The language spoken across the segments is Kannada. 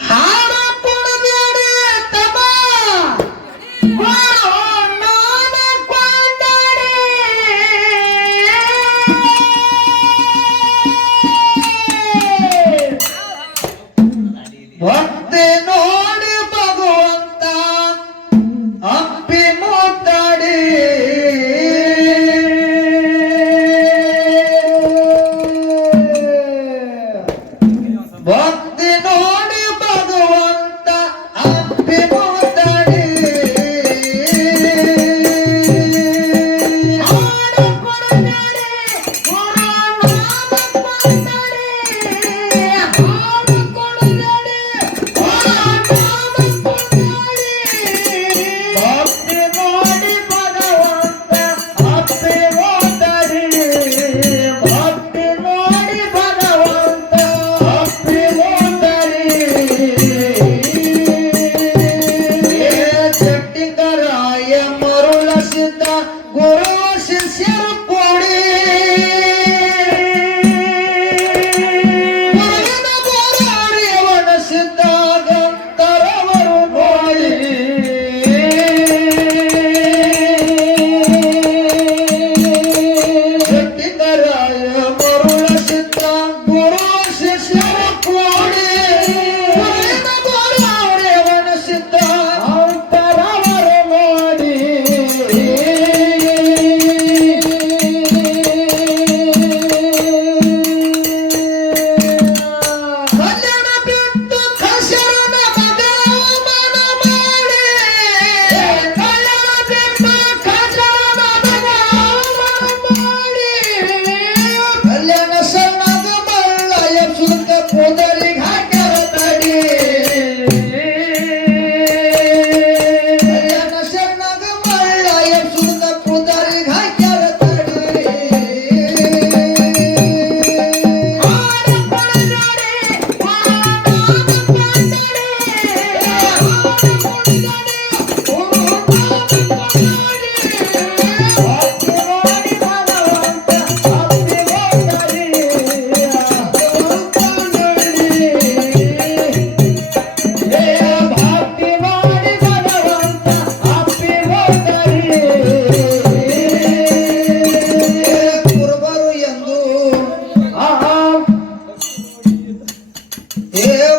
ಹಾಡ ಕೊಡಬೇಡಿ ತಮ್ಮ ಭಕ್ತಿ ನೋಡಿ ಭಗವಂತ ಅಪ್ಪಿ ಮುದ್ದಾಡಿ ಭಕ್ತಿ ನೋಡಿ ಭಗವಂತ ಅಪ್ಪಿ ಮುದ್ದಾಡಿ ಗುರು ಶಿಷ್ಯರ ಕೊಡಿ ಗುರುವನ ಸಿದ್ಧಾಗಂತರವರು ನೋಡಿ ಶಕ್ತಿಕರಾಯ ಮರುಳ ಸಿದ್ಧ ಗುರು ಶಿಷ್ಯರ ಕೊಡಿ ಗುರುವನ ಸಿದ್ಧ ಅಂತರವರು ನೋಡಿ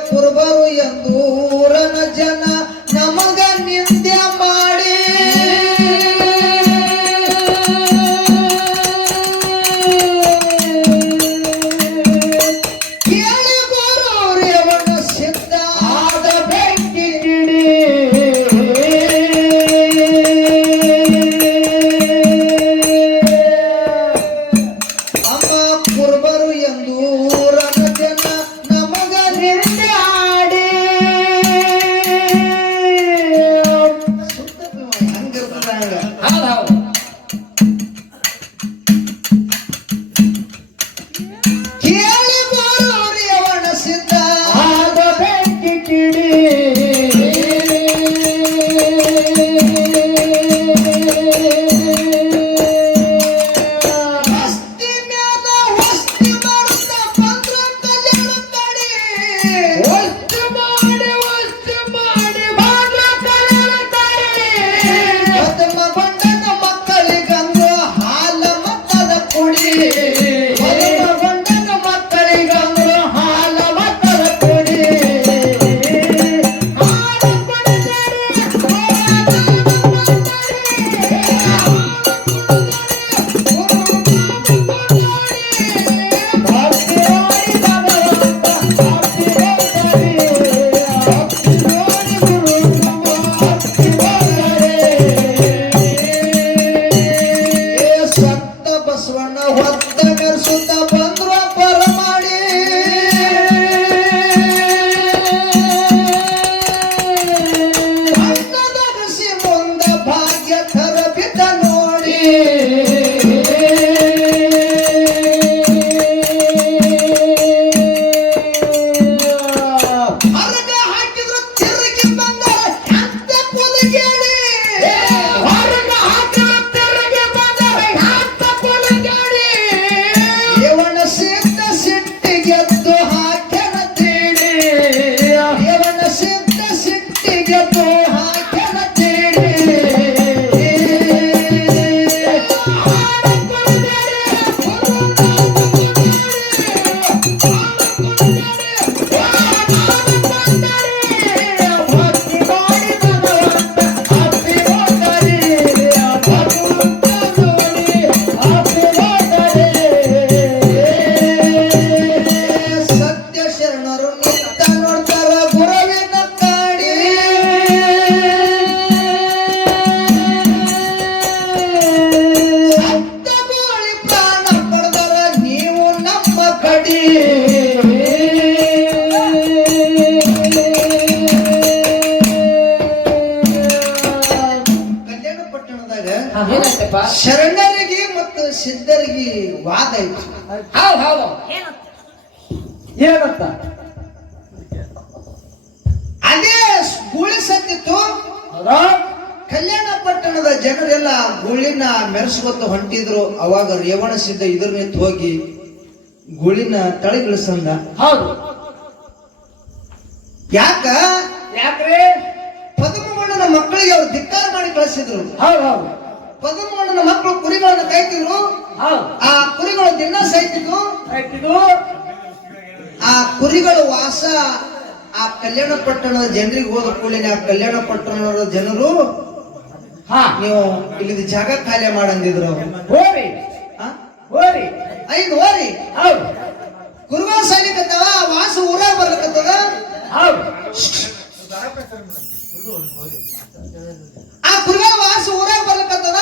ಕುರುಬರು ಎಂದು ಊರನ ಜನ ನಮಗ ನಿಂದ್ಯ ಮಾಡಿ ಕೇಳಿ ಗುರು ರೇವಣ ಸಿದ್ಧ ಆದ ಬೆಂಕಿ ನೀಡಿ ಅಮ್ಮ ಕುರುಬರು ಎಂದು ಊರನ ಜನ ನಮಗ ನಿಂದ್ಯ ಆಯ್ತು. ಹೌದು ಹೌದು ಏನಂತ ಅದೇ ಗೂಳಿ ಸತ್ತಿತ್ತು. ಹೌದಾ ಕಲ್ಯಾಣ ಪಟ್ಟಣದ ಜನರೆಲ್ಲ ಗೂಳಿನ ಮೆರೆಸ್ಕೊತ ಹೊಂಟಿದ್ರು. ಅವಾಗ ರೇವಣ ಸಿದ್ಧ ಇದ್ರ ನಿಂತು ಹೋಗಿ ಗೂಳಿನ ತಳಗಿಳಿಸಂದ. ಹೌದು ಯಾಕ್ರಿ ಪದ್ಮಮಣ್ಣನ ಮಕ್ಕಳಿಗೆ ಅವ್ರು ಧಿಕ್ಕಾರ ಮಾಡಿ ಕಳಿಸಿದ್ರು. ಹೌದು ಹೌದು ಪದ್ಮಮಣ್ಣನ ಮಕ್ಕಳು ಕುರಿಗಳನ್ನು ಕಾಯ್ತಿದ್ರು. ಆ ಕುರಿಗಳು ದಿನ ಸಾಯ್ತಿದ್ವು. ಆ ಕುರಿಗಳ ವಾಸ ಆ ಕಲ್ಯಾಣ ಪಟ್ಟಣದ ಜನರಿಗೆ ಹೋದ ಕೂಡಲೇ ಆ ಕಲ್ಯಾಣ ಪಟ್ಟಣದ ಜನರು ನೀವು ಇಲ್ಲಿ ಜಾಗ ಖಾಲಿ ಮಾಡಂದಿದ್ರು. ಹೋರಿ ಹೋರಿ ಐದು ಹೋರಿ ಹೌದು ಕುರುಗಳ ಸಾಯ್ಲಿಕ್ಕತ್ತವ, ವಾಸ ಊರಾಗ ಬರ್ಲಿಕ್ಕತ್ತದ. ಹೌದು ಆ ಕುರುಗಳ ವಾಸ ಊರಾಗ ಬರ್ಲಿಕ್ಕತ್ತದ.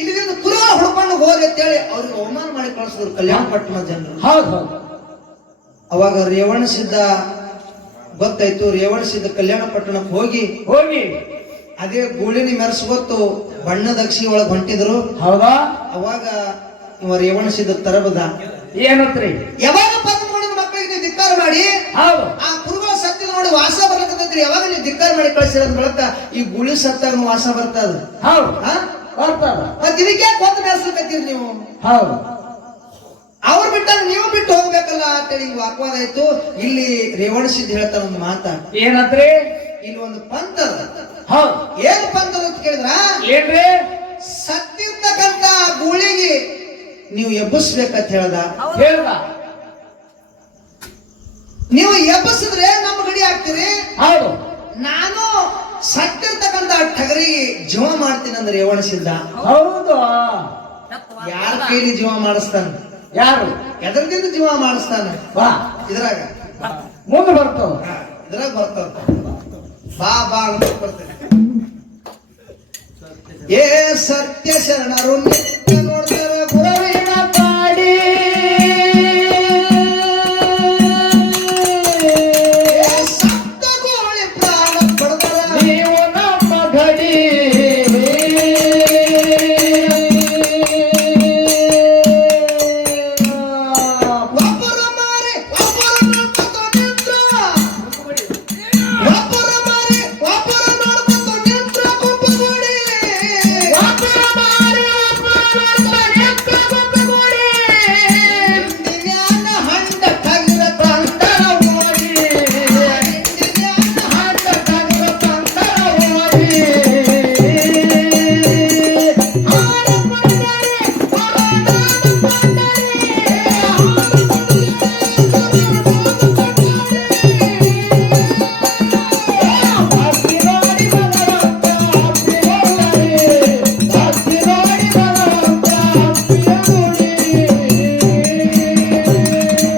ಇಲ್ಲಿಂದ ಕುರುಗಳ ಹುಡ್ಕೊಂಡು ಹೋಗಿ ಅಂತೇಳಿ ಅವ್ರಿಗೆ ಅವಮಾನ ಮಾಡಿ ಕಳಿಸಿದ್ರು ಕಲ್ಯಾಣ ಪಟ್ಟಣದ ಜನರು. ಹೌದು ಹೌದು ಅವಾಗ ರೇವಣ ಸಿದ್ಧ ಗೊತ್ತಾಯ್ತು. ರೇವಣ ಸಿದ್ಧ ಕಲ್ಯಾಣ ಪಟ್ಟಣಕ್ಕೆ ಹೋಗಿ ಅದೇ ಗೂಳಿನ ಮೆರೆಸ್ಗೊತ್ತು ಬಣ್ಣದ ಅಕ್ಷಿ ಒಳಗ್ ಹೊಂಟಿದ್ರು. ಹೌದಾ ಅವಾಗ ಇವ ರೇವಣ ಸಿದ್ಧ ತರಬದ ಏನತ್ರಿ ಯಾವಾಗ ಪದ್ಮಮಣ್ಣನ ಮಕ್ಕಳಿಗೆ ಧಿಕ್ಕಾರ ಮಾಡಿ ಹೌದು ಆ ಕುರುಗಳ ಸತ್ತಿ ನೋಡಿ ವಾಸ ಬರ್ಲಿಕ್ಕಂತ್ರಿ. ಯಾವಾಗ ನೀವು ಧಿಕ್ಕಾರ ಮಾಡಿ ಕಳಿಸಿರೋದ್ ಬಳಕ ಈ ಗುಳಿ ಸತ್ತಾಗ ವಾಸ ಬರ್ತದ. ಹೌದು ಬರ್ತದ. ಮತ್ ಇದಕ್ಕೆ ಕೊಂದು ಮೆರೆಸ್ಲಿಕ್ಕತ್ತೀರಿ ನೀವು. ಹೌದು ಅವ್ರು ಬಿಟ್ಟಾಗ ನೀವು ಬಿಟ್ಟು ಹೋಗ್ಬೇಕಲ್ಲ ಅಂತೇಳಿ ವಾಕ್ವಾದ ಆಯ್ತು. ಇಲ್ಲಿ ರೇವಣ ಸಿದ್ಧ ಹೇಳ್ತಾರ ಒಂದು ಮಾತ. ಏನಂತ್ರಿ ಇಲ್ಲಿ ಒಂದು ಪಂಥ ಅದ. ಹೌದು ಏನ್ ಪಂಥ ಅಂತ ಕೇಳಿದ್ರ ಏನ್ರಿ ಸತ್ತಿರ್ತಕ್ಕಂತ ಗೂಳಿಗೆ ನೀವು ಎಬ್ಬಿಸ್ಬೇಕಂತ ಹೇಳ್ದ. ನೀವು ಎಬ್ಬಿಸಿದ್ರೆ ನಮ್ಮ ಗಡಿ ಆಗ್ತೀರಿ. ಹೌದು ನಾನು ಸತ್ತಿರ್ತಕ್ಕಂತ ಟಗರಿಗೆ ಜೀವ ಮಾಡ್ತೀನಿ ಅಂದ್ರೆ ರೇವಣ ಸಿದ್ಧ. ಹೌದು ಯಾರ ಕೈಲಿ ಜೀವ ಮಾಡಿಸ್ತಾನ? ಯಾರು ಎದರದಿಂದ ಜೀವ ಮಾಡಿಸ್ತಾನ? ಬಾ ಇದ್ರಾಗ ಮುಂದೆ ಬರ್ತವ. ಇದ್ರಾಗ ಬರ್ತದ. ಬಾ ಬಾ ಅಂತ ಬರ್ತದೆ. ಏ ಸತ್ಯ ಶರಣರು ನಿತ್ಯ ನೋಡ್ತಾರೆ ಗುರುವಿನ ಪಾಡಿ. ಸಪ್ತ ಗೋಳಿ ಪ್ರಾಣ ಪಡೆದರ ನೀವು ನಮ್ಮ ಗಡಿ. ಒಬ್ಬರ ಮಾರಿ ಒಬ್ಬರ ನೋಡ್ಕೊತ ನಿಂತ್ರ, ಒಬ್ಬರ ಮಾರಿ ಒಬ್ಬರ ನೋಡ್ಕೊತ ನಿಂತ್ರ ಗುಂಪುಗೂಡಿ. ಹಿಂದಿನ್ಯಾನ ಹಂಡ ಟಗರ ತಂದರ ಓಡಿ. ಹಿಂದಿನ್ಯಾನ ಹಂಡ ಟಗರ ತಂದರ ಓಡಿ.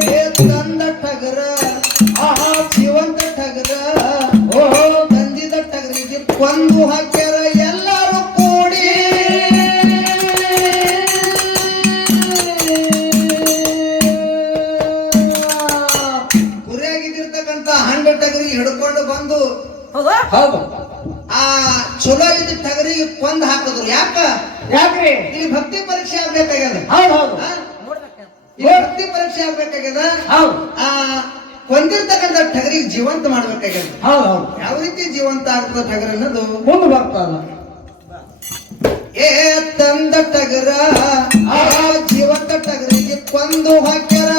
ಏ ತಂದ ಟಗರ ಜೀವಂತ ಟಗರ ತಂದಿದ ಟಗರಿಗೆ ಕೊಂದು ಹಾಕ್ಯಾರ ಎಲ್ಲರೂ ಕೂಡಿ. ಗುರಿಯಾಗಿದ್ದಿರ್ತಕ್ಕಂತ ಹಂಡ ಟಗರಿಗೆ ಹಿಡ್ಕೊಂಡು ಬಂದು ಹೌದು ಆ ಚಲೋ ಇದ್ದ ಟಗರಿಗೆ ಕೊಂದು ಹಾಕಿದ್ರು. ಯಾಕ್ರಿ ಇಲ್ಲಿ ಭಕ್ತಿ ಪರೀಕ್ಷೆ ಆಗ್ಬೇಕಾಗ್ಯದ. ಹೌದು ಹೌದು ಇಲ್ಲಿ ಭಕ್ತಿ ಪರೀಕ್ಷೆ ಆಗ್ಬೇಕಾಗ್ಯದ. ಹೌದು ಆ ಕೊಂದಿರ್ತಕ್ಕಂಥ ಟಗರಿಗೆ ಜೀವಂತ ಮಾಡ್ಬೇಕಾಗ್ಯದ. ಹೌದು ಹೌದು ಯಾವ ರೀತಿ ಜೀವಂತ ಆಗ್ತದ ಟಗರ ಅನ್ನೋದು ಮುಂದೆ ಬರ್ತದ. ಏ ತಂದ ಟಗರ ಆ ಜೀವಂತ ಟಗರಿಗೆ ಕೊಂದು ಹಾಕ್ಯಾರ.